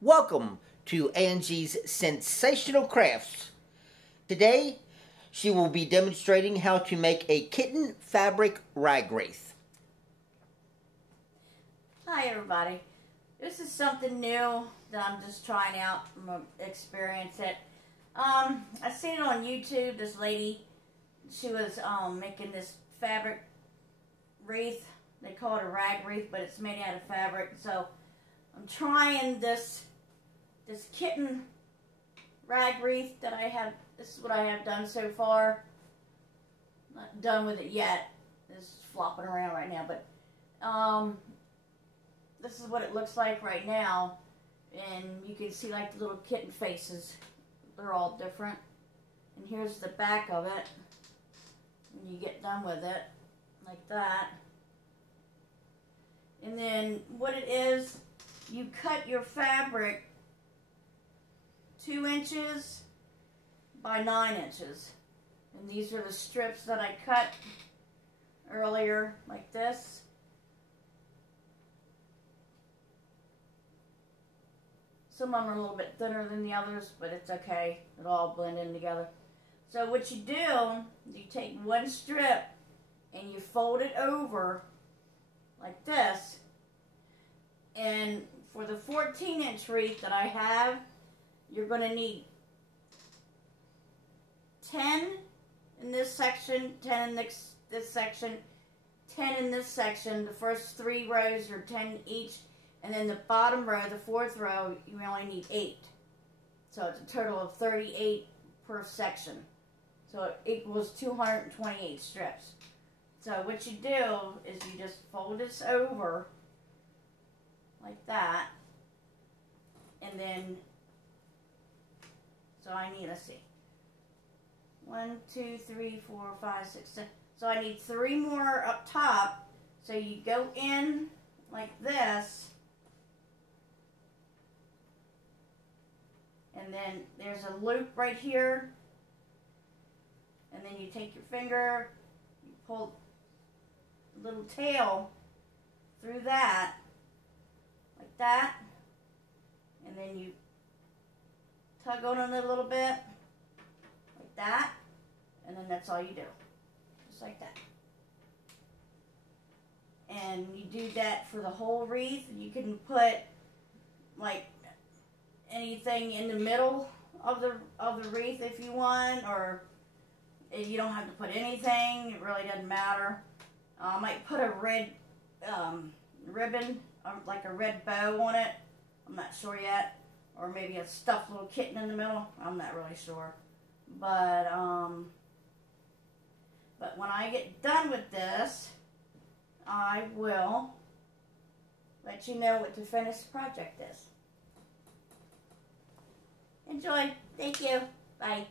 Welcome to Angie's Scentsational Crafts. Today, she will be demonstrating how to make a kitten fabric rag wreath. Hi everybody. This is something new that I'm just trying out. I'm going to experience it. I seen it on YouTube. This lady, she was making this fabric wreath. They call it a rag wreath, but it's made out of fabric. So I'm trying this kitten rag wreath that I have. This is what I have done so far. Not done with it yet. It's flopping around right now, but this is what it looks like right now. And you can see like the little kitten faces. They're all different. And here's the back of it. When you get done with it, like that. And then what it is, you cut your fabric 2 inches by 9 inches. And these are the strips that I cut earlier, like this. Some of them are a little bit thinner than the others, but it's okay. It'll all blend in together. So what you do, you take one strip and you fold it over like this. And for the 14-inch wreath that I have, you're going to need 10 in this section, 10 in this section, 10 in this section. The first 3 rows are 10 each. And then the bottom row, the 4th row, you only need 8. So it's a total of 38 per section. So it equals 228 strips. So what you do is you just fold this over like that. And then, so I need, let's see, 1, 2, 3, 4, 5, 6, 7. So I need 3 more up top. So you go in like this. And then there's a loop right here. And then you take your finger, you pull a little tail through that, like that. And then you tug on it a little bit, like that. And then that's all you do, just like that. And you do that for the whole wreath. You can put like anything in the middle of the wreath if you want, or if you don't have to put anything. It really doesn't matter. I might put a red ribbon, like a red bow on it. I'm not sure yet. Or maybe a stuffed little kitten in the middle. I'm not really sure. But when I get done with this, I will let you know what the finished project is. Enjoy. Thank you. Bye.